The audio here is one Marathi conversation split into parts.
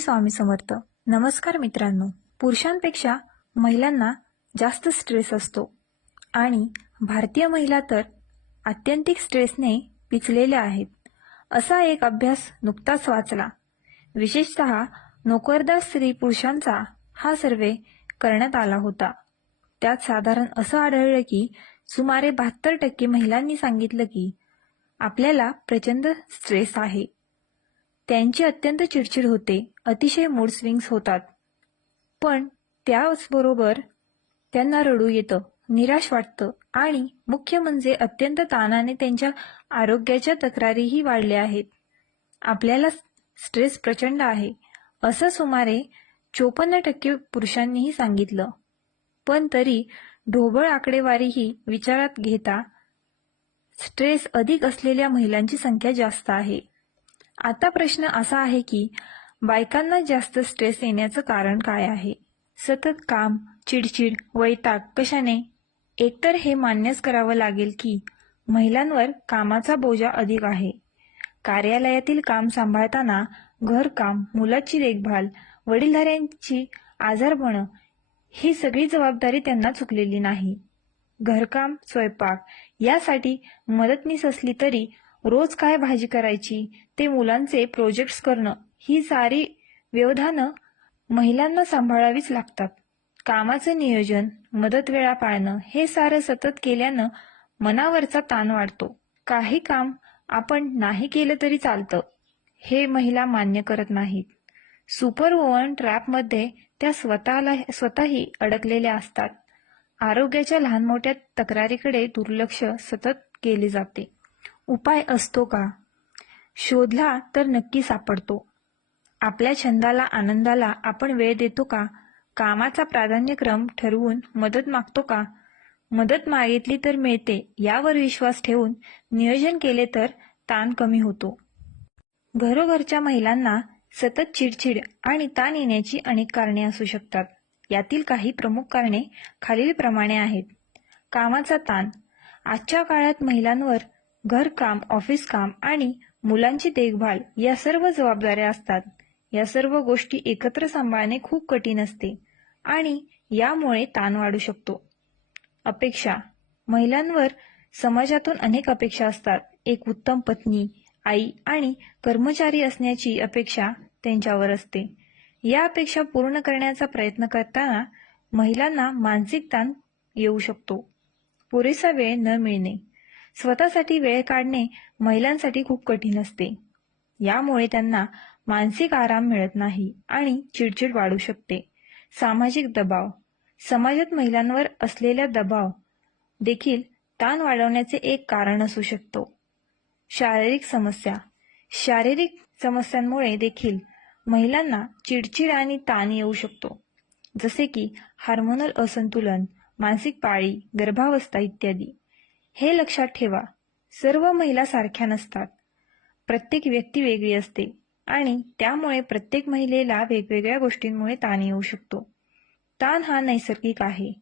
स्वामी समर्थ. नमस्कार मित्रांनो. पुरुषांपेक्षा महिलांना जास्त स्ट्रेस असतो. आणि भारतीय महिला तर आत्यंतिक स्ट्रेसने पिचलेल्या आहेत. असा एक अभ्यास नुकताच वाचला. विशेषतः नोकरदार स्त्री पुरुषांचा हा सर्वे करण्यात आला होता. त्यात साधारण असं आढळलं की सुमारे बहात्तर टक्के महिलांनी सांगितलं की आपल्याला प्रचंड स्ट्रेस आहे. त्यांची अत्यंत चिडचिड होते. अतिशय मूड स्विंग्स होतात. पण त्याचबरोबर त्यांना रडू येतं निराश वाटतं आणि मुख्य म्हणजे अत्यंत ताणाने त्यांच्या आरोग्याच्या तक्रारीही वाढल्या आहेत. आपल्याला स्ट्रेस प्रचंड आहे असं सुमारे चोपन्न टक्के पुरुषांनीही सांगितलं. पण तरी ढोबळ आकडेवारीही विचारात घेता स्ट्रेस अधिक असलेल्या महिलांची संख्या जास्त आहे. आता प्रश्न असा आहे की बायकांना जास्त स्ट्रेस येण्याचं कारण काय आहे? सतत काम चिडचिड वैताग कशाने? एकतर हे मान्यच करावं लागेल की महिलांवर कामाचा बोजा अधिक आहे. कार्यालयातील काम सांभाळताना घरकाम मुलाची देखभाल वडीलधाऱ्यांची आजारपणं ही सगळी जबाबदारी त्यांना चुकलेली नाही. घरकाम स्वयंपाक यासाठी मदतनीस असली तरी रोज काय भाजी करायची ते मुलांचे प्रोजेक्ट्स करणं ही सारी व्यवधानं महिलांना सांभाळावीच लागतात. कामाचं नियोजन मदत वेळा पाळणं हे सारं सतत केल्यानं मनावरचा ताण वाढतो. काही काम आपण नाही केलं तरी चालतं. हे महिला मान्य करत नाहीत. सुपर वुमन ट्रॅपमध्ये त्या स्वतःला स्वतःही अडकलेल्या असतात. आरोग्याच्या लहान मोठ्या तक्रारीकडे दुर्लक्ष सतत केले जाते. उपाय असतो का? शोधला तर नक्की सापडतो. आपल्या छंदाला आनंदाला आपण वेळ देतो का? कामाचा प्राधान्यक्रम ठरवून मदत मागतो का? मदत मागितली तर मिळते यावर विश्वास ठेवून नियोजन केले तर ताण कमी होतो. घरोघरच्या महिलांना सतत चिडचिड आणि ताण येण्याची अनेक कारणे असू शकतात. यातील काही प्रमुख कारणे खालीलप्रमाणे आहेत. कामाचा ताण. आजच्या काळात महिलांवर घरकाम ऑफिस काम आणि मुलांची देखभाल या सर्व जबाबदाऱ्या असतात. या सर्व गोष्टी एकत्र सांभाळणे खूप कठीण असते आणि यामुळे ताण वाढू शकतो. अपेक्षा. महिलांवर समाजातून अनेक अपेक्षा असतात. एक उत्तम पत्नी आई आणि कर्मचारी असण्याची अपेक्षा त्यांच्यावर असते. या अपेक्षा पूर्ण करण्याचा प्रयत्न करताना महिलांना मानसिक ताण येऊ शकतो. पुरेसा वेळ न मिळणे. स्वतःसाठी वेळ काढणे महिलांसाठी खूप कठीण असते. यामुळे त्यांना मानसिक आराम मिळत नाही आणि चिडचिड वाढू शकते. सामाजिक दबाव. समाजात महिलांवर असलेला दबाव देखील ताण वाढवण्याचे एक कारण असू शकतो. शारीरिक समस्या. शारीरिक समस्यांमुळे देखील महिलांना चिडचिड आणि ताण येऊ शकतो. जसे की हार्मोनल असंतुलन मानसिक पाळी गर्भावस्था इत्यादी. हे लक्षात ठेवा सर्व महिला सारख्या नसतात. प्रत्येक व्यक्ती वेगळी असते आणि त्यामुळे प्रत्येक महिलेला वेगवेगळ्या गोष्टींमुळे ताण येऊ शकतो. ताण हा नैसर्गिक आहे.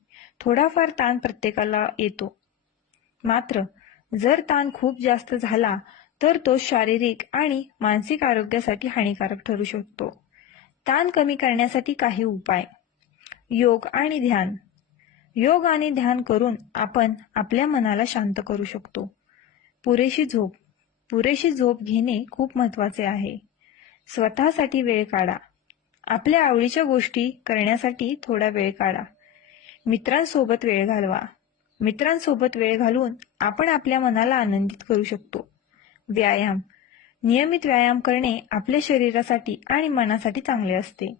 थोडाफार ताण प्रत्येकाला येतो. मात्र जर ताण खूप जास्त झाला तर तो शारीरिक आणि मानसिक आरोग्यासाठी हानिकारक ठरू शकतो. ताण कमी करण्यासाठी काही उपाय. योग आणि ध्यान. योग आणि ध्यान करून आपण आपल्या मनाला शांत करू शकतो. पुरेशी झोप पुरेशी झोप घेणे खूप महत्त्वाचे आहे. स्वतःसाठी वेळ काढा. आपल्या आवडीच्या गोष्टी करण्यासाठी थोडा वेळ काढा. मित्रांसोबत वेळ घालवा. मित्रांसोबत वेळ घालून आपण आपल्या मनाला आनंदित करू शकतो. व्यायाम नियमित व्यायाम करणे आपल्या शरीरासाठी आणि मनासाठी चांगले असते.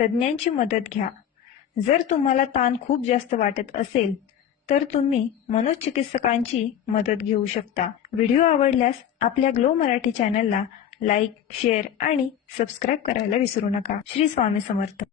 तज्ज्ञांची मदत घ्या. जर तुम्हाला ताण खूप जास्त वाटत असेल तर तुम्ही मनोचिकित्सकांची मदत घेऊ शकता. व्हिडिओ आवडल्यास आपल्या ग्लो मराठी चॅनलला लाईक शेअर आणि सबस्क्राईब करायला विसरू नका. श्री स्वामी समर्थ.